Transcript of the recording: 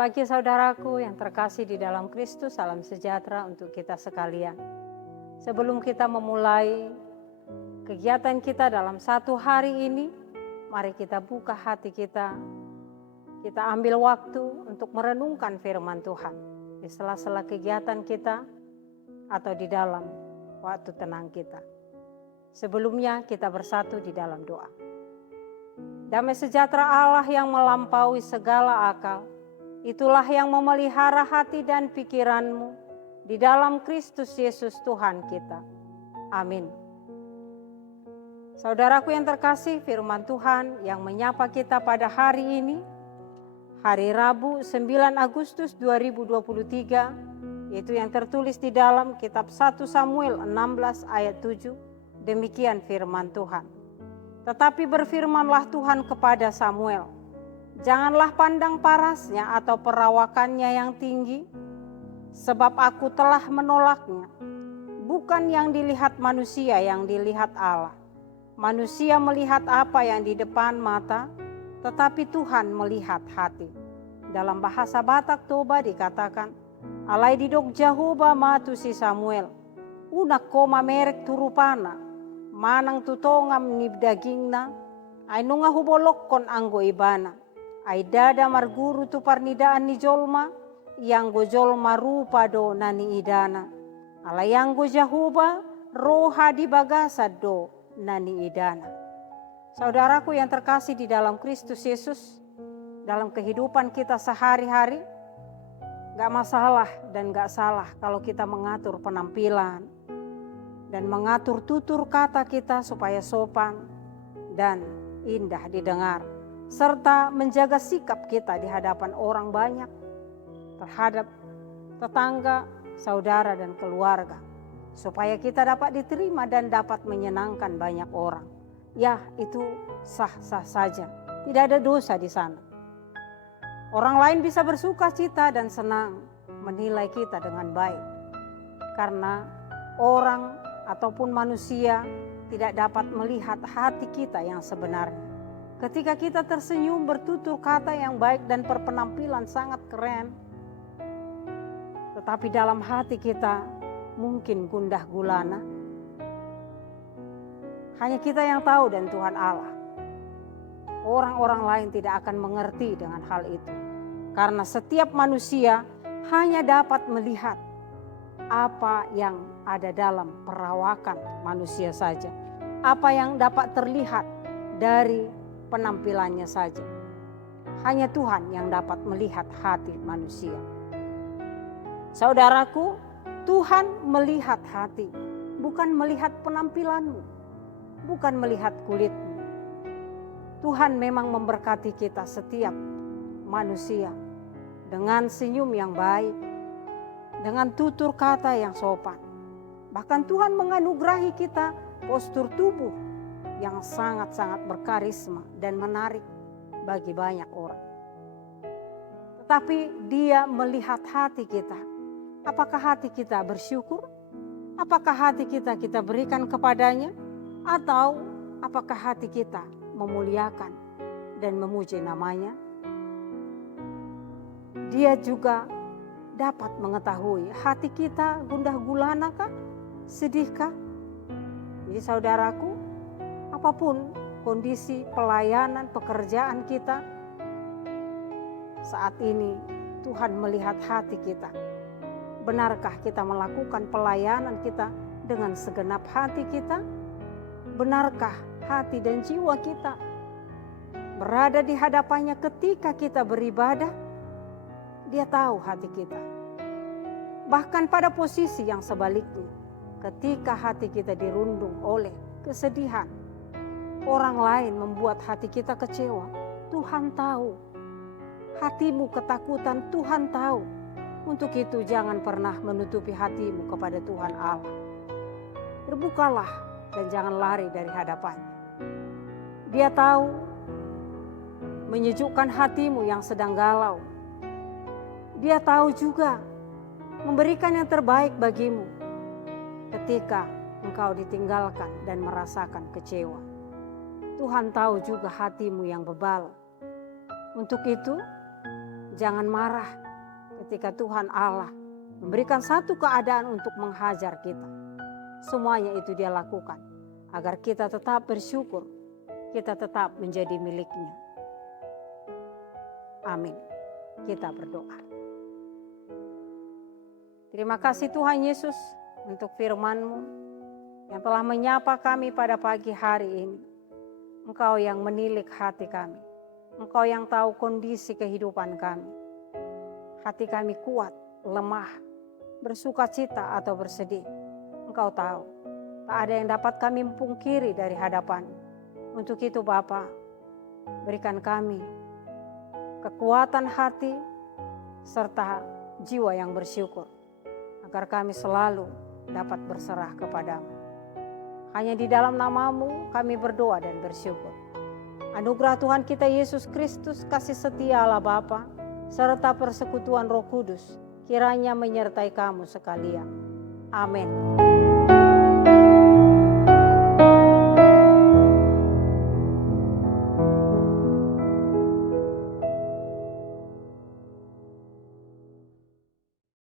pagi saudaraku yang terkasih di dalam Kristus, salam sejahtera untuk kita sekalian. Sebelum kita memulai kegiatan kita dalam satu hari ini, mari kita buka hati kita. Kita ambil waktu untuk merenungkan firman Tuhan di sela-sela kegiatan kita atau di dalam waktu tenang kita. Sebelumnya kita bersatu di dalam doa. Damai sejahtera Allah yang melampaui segala akal, itulah yang memelihara hati dan pikiranmu di dalam Kristus Yesus Tuhan kita. Amin. Saudaraku yang terkasih, firman Tuhan yang menyapa kita pada hari ini, hari Rabu 9 Agustus 2023, yaitu yang tertulis di dalam kitab 1 Samuel 16 ayat 7, demikian firman Tuhan. Tetapi berfirmanlah Tuhan kepada Samuel, janganlah pandang parasnya atau perawakannya yang tinggi, sebab aku telah menolaknya. Bukan yang dilihat manusia, yang dilihat Allah. Manusia melihat apa yang di depan mata, tetapi Tuhan melihat hati. Dalam bahasa Batak Toba dikatakan, alai didok Jahoba matu si Samuel, unak koma merek turupana, manang tutongam nibdagingna, ainunga hubolokon anggo ibana. Aidada marguru tu parnidaan ni jolma, yang go jolma rupa do nani idana. Ala yang go jahuba, roha di bagasa do nani idana. Saudaraku yang terkasih di dalam Kristus Yesus, dalam kehidupan kita sehari-hari, gak masalah dan gak salah kalau kita mengatur penampilan dan mengatur tutur kata kita supaya sopan dan indah didengar, serta menjaga sikap kita di hadapan orang banyak, terhadap tetangga, saudara, dan keluarga, supaya kita dapat diterima dan dapat menyenangkan banyak orang. Ya, itu sah-sah saja, tidak ada dosa di sana. Orang lain bisa bersuka cita dan senang menilai kita dengan baik, karena orang ataupun manusia tidak dapat melihat hati kita yang sebenarnya. Ketika kita tersenyum, bertutur kata yang baik dan berpenampilan sangat keren, tetapi dalam hati kita mungkin gundah gulana, hanya kita yang tahu dan Tuhan Allah. Orang-orang lain tidak akan mengerti dengan hal itu, karena setiap manusia hanya dapat melihat apa yang ada dalam perawakan manusia saja, apa yang dapat terlihat dari penampilannya saja. Hanya Tuhan yang dapat melihat hati manusia. Saudaraku, Tuhan melihat hati, bukan melihat penampilanmu, bukan melihat kulitmu. Tuhan memang memberkati kita setiap manusia dengan senyum yang baik, dengan tutur kata yang sopan. Bahkan Tuhan menganugerahi kita postur tubuh yang sangat-sangat berkarisma dan menarik bagi banyak orang. Tetapi Dia melihat hati kita. Apakah hati kita bersyukur? Apakah hati kita berikan kepadanya? Atau apakah hati kita memuliakan dan memuji namanya? Dia juga dapat mengetahui hati kita gundah gulana kah? Sedihkah? Jadi saudaraku, apapun kondisi pelayanan pekerjaan kita saat ini, Tuhan melihat hati kita. Benarkah kita melakukan pelayanan kita dengan segenap hati kita? Benarkah hati dan jiwa kita berada di hadapannya ketika kita beribadah? Dia tahu hati kita. Bahkan pada posisi yang sebaliknya, ketika hati kita dirundung oleh kesedihan, orang lain membuat hati kita kecewa, Tuhan tahu. Hatimu ketakutan, Tuhan tahu. Untuk itu jangan pernah menutupi hatimu kepada Tuhan Allah. Terbukalah dan jangan lari dari hadapannya. Dia tahu menyejukkan hatimu yang sedang galau. Dia tahu juga memberikan yang terbaik bagimu ketika engkau ditinggalkan dan merasakan kecewa. Tuhan tahu juga hatimu yang bebal. Untuk itu, Jangan marah ketika Tuhan Allah memberikan satu keadaan untuk menghajar kita. Semuanya itu Dia lakukan agar kita tetap bersyukur, kita tetap menjadi milik-Nya. Amin. Kita berdoa. Terima kasih Tuhan Yesus untuk firman-Mu yang telah menyapa kami pada pagi hari ini. Engkau yang menilik hati kami. Engkau yang tahu kondisi kehidupan kami. Hati kami kuat, lemah, bersuka cita atau bersedih. Engkau tahu, tak ada yang dapat kami pungkiri dari hadapan. Untuk itu Bapa, berikan kami kekuatan hati serta jiwa yang bersyukur, agar kami selalu dapat berserah kepadamu. Hanya di dalam nama-Mu kami berdoa dan bersyukur. Anugerah Tuhan kita Yesus Kristus, kasih setia Allah Bapa, serta persekutuan Roh Kudus kiranya menyertai kamu sekalian. Amin.